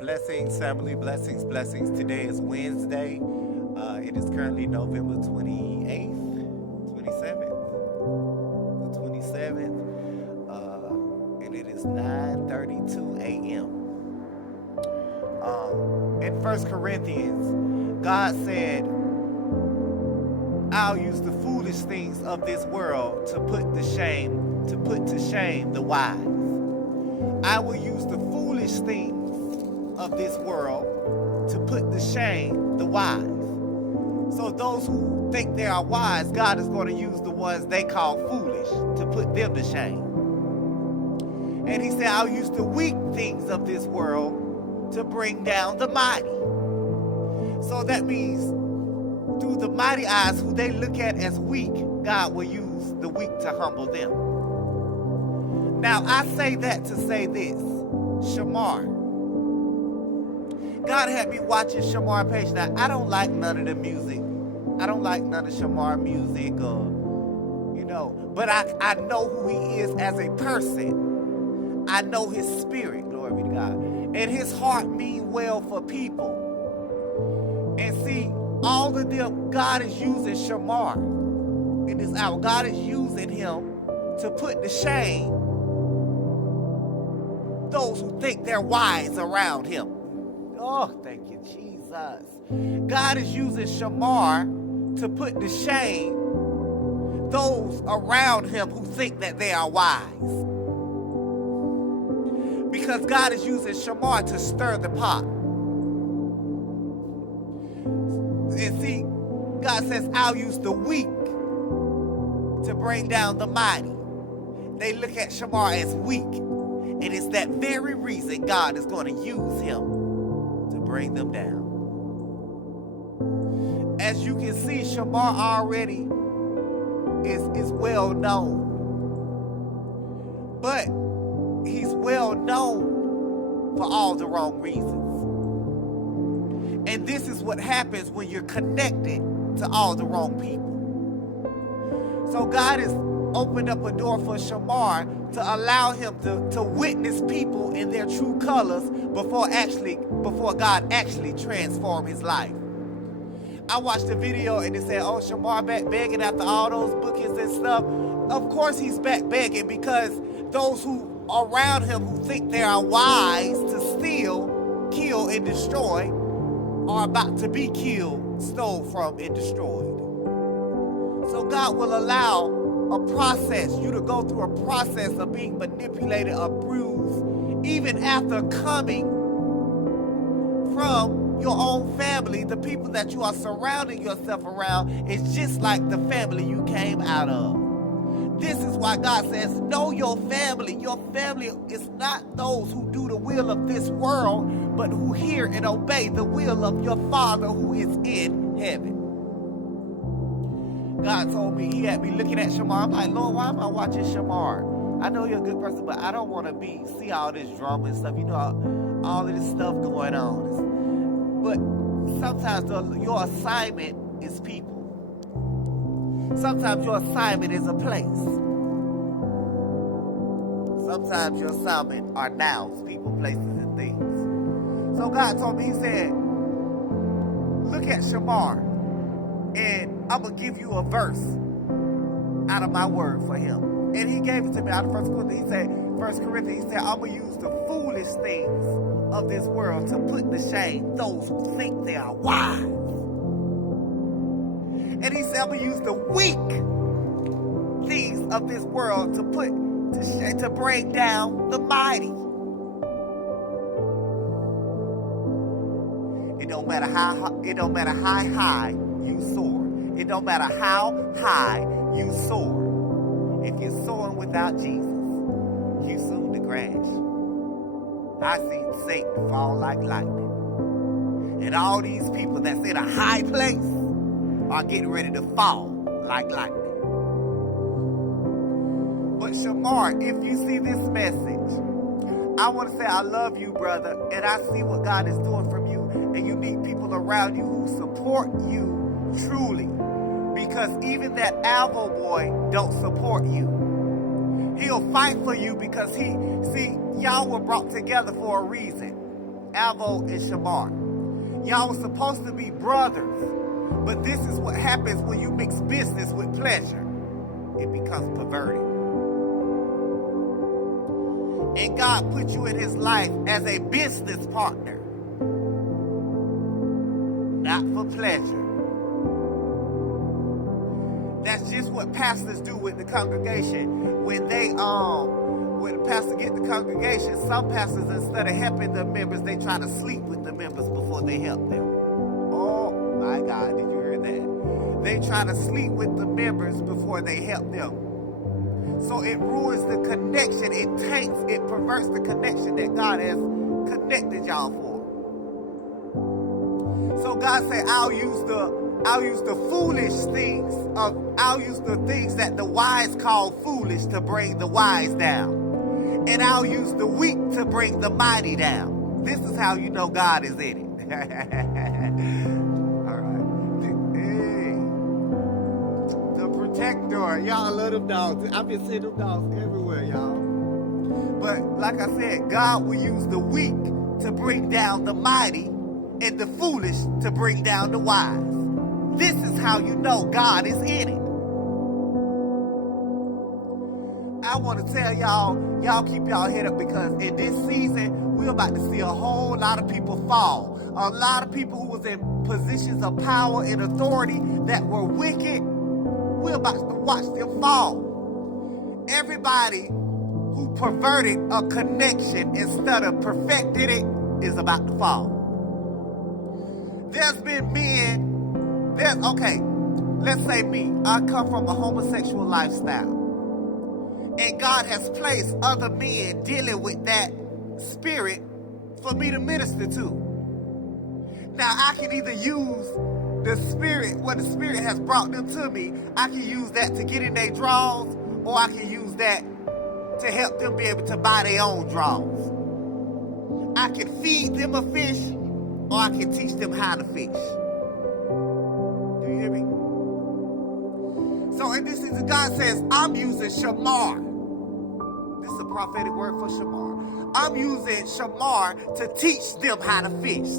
Blessings, family, blessings, blessings. Today is Wednesday. It is currently November 28th, 27th, the 27th, and it is 9:32 a.m. In First Corinthians, God said, I'll use the foolish things of this world to put to shame the wise. I will use the foolish things of this world to put to shame the wise. So those who think they are wise, God is going to use the ones they call foolish to put them to shame. And he said, I'll use the weak things of this world to bring down the mighty. So that means through the mighty eyes, who they look at as weak, God will use the weak to humble them. Now, I say that to say this, shamar. God had me watching Shamar page. Now, I don't like none of the music. I don't like none of Shamar music but I know who he is as a person. I know his spirit, glory be to God. And his heart mean well for people. And see, all of them, God is using Shamar in this hour. God is using him to put to shame those who think they're wise around him. Oh, thank you, Jesus. God is using Shamar to put to shame those around him who think that they are wise. Because God is using Shamar to stir the pot. And see, God says, I'll use the weak to bring down the mighty. They look at Shamar as weak. And it's that very reason God is going to use him to bring them down. As you can see, Shamar already is well known. But he's well known for all the wrong reasons. And this is what happens when you're connected to all the wrong people. So God has opened up a door for Shamar to allow him to witness people in their true colors before God actually transformed his life. I watched the video and it said, oh, Shamar back begging after all those bookings and stuff. Of course he's back begging, because those who are around him who think they are wise to steal, kill, and destroy are about to be killed, stole from, and destroyed. So God will allow you to go through a process of being manipulated or bruised, even after coming from your own family. The people that you are surrounding yourself around is just like the family you came out of. This is why God says, know your family. Your family is not those who do the will of this world, but who hear and obey the will of your Father who is in heaven. God told me, he had me looking at Shamar. I'm like, Lord, why am I watching Shamar? I know you're a good person, but I don't want to see all this drama and stuff. You know, all of this stuff going on. But sometimes your assignment is people. Sometimes your assignment is a place. Sometimes your assignment are nouns, people, places, and things. So God told me, he said, look at Shamar, and I'm going to give you a verse out of my word for him. And he gave it to me out of 1 Corinthians. He said, I'm going to use the foolish things of this world to put to shame those who think they are wise. And he said, I'm going to use the weak things of this world to put to shame, to bring down the mighty. It don't matter how high you soar. It don't matter how high you soar. If you're soaring without Jesus, you soon to crash. I seen Satan fall like lightning. And all these people that's in a high place are getting ready to fall like lightning. But Shamar, if you see this message, I want to say I love you, brother, and I see what God is doing from you, and you need people around you who support you truly. Because even that Alvo boy don't support you. He'll fight for you because y'all were brought together for a reason. Avo and Shamar. Y'all were supposed to be brothers, but this is what happens when you mix business with pleasure. It becomes perverted. And God put you in his life as a business partner, not for pleasure. That's just what pastors do with the congregation. When the pastor get the congregation, some pastors, instead of helping the members, they try to sleep with the members before they help them. Oh my God, did you hear that? They try to sleep with the members before they help them. So it ruins the connection, it taints, it perverts the connection that God has connected y'all for. So God said, I'll use the things that the wise call foolish to bring the wise down. And I'll use the weak to bring the mighty down. This is how you know God is in it. All right. Hey. The protector. Y'all love them dogs. I've been seeing them dogs everywhere, y'all. But like I said, God will use the weak to bring down the mighty and the foolish to bring down the wise. This is how you know God is in it. I want to tell y'all keep y'all head up, because in this season, we're about to see a whole lot of people fall. A lot of people who was in positions of power and authority that were wicked, we're about to watch them fall. Everybody who perverted a connection instead of perfected it is about to fall. There's been men, let's say me. I come from a homosexual lifestyle. And God has placed other men dealing with that spirit for me to minister to. Now, I can either use the spirit, what the spirit has brought them to me, I can use that to get in their drawers, or I can use that to help them be able to buy their own drawers. I can feed them a fish, or I can teach them how to fish. Do you hear me? So in this season, God says, I'm using shamar. This is a prophetic word for shamar. I'm using shamar to teach them how to fish.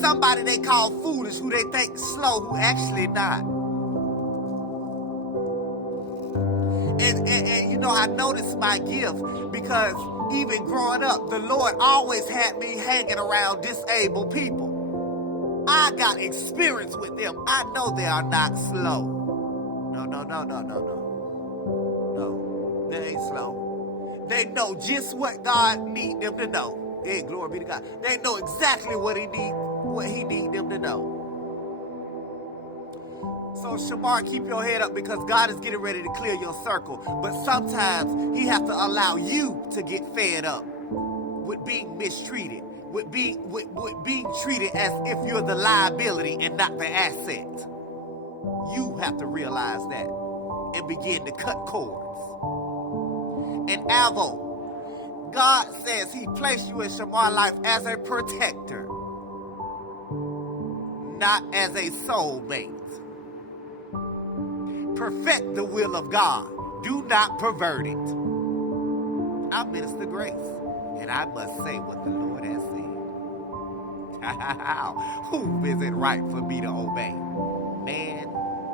Somebody they call foolish, who they think slow, who actually not. And you know, I noticed my gift, because even growing up, the Lord always had me hanging around disabled people. I got experience with them. I know they are not slow. No, they ain't slow. They know just what God need them to know. Hey, glory be to God. They know exactly what he need them to know. So Shamar, keep your head up, because God is getting ready to clear your circle. But sometimes he has to allow you to get fed up with being mistreated, with being treated as if you're the liability and not the asset. You have to realize that and begin to cut cords. And Avo, God says he placed you in Shamar's life as a protector, not as a soulmate. Perfect the will of God. Do not pervert it. I'm Minister Grace, and I must say what the Lord has said. Who is it right for me to obey? Man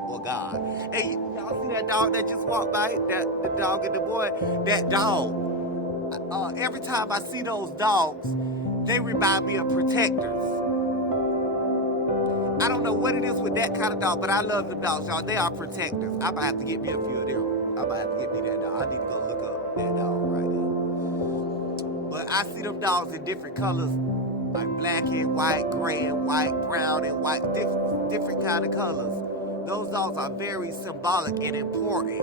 or God? Hey, y'all see that dog that just walked by? The dog and the boy? That dog. Every time I see those dogs, they remind me of protectors. I don't know what it is with that kind of dog, but I love them dogs, y'all. They are protectors. I might have to get me a few of them. I might have to get me that dog. I need to go look up that dog right now. But I see them dogs in different colors, like black and white, gray and white, brown and white, different kind of colors. Those dogs are very symbolic and important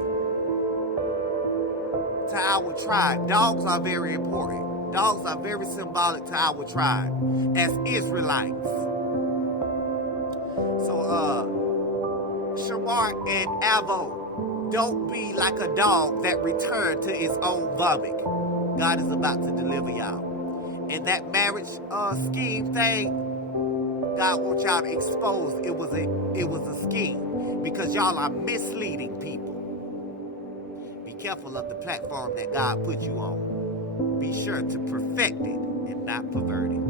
to our tribe. Dogs are very important. Dogs are very symbolic to our tribe as Israelites. So, Shamar and Avo, don't be like a dog that returned to its own vomit. God is about to deliver y'all. And that marriage scheme thing, God wants y'all to expose it was a scheme, because y'all are misleading people. Be careful of the platform that God put you on. Be sure to perfect it and not pervert it.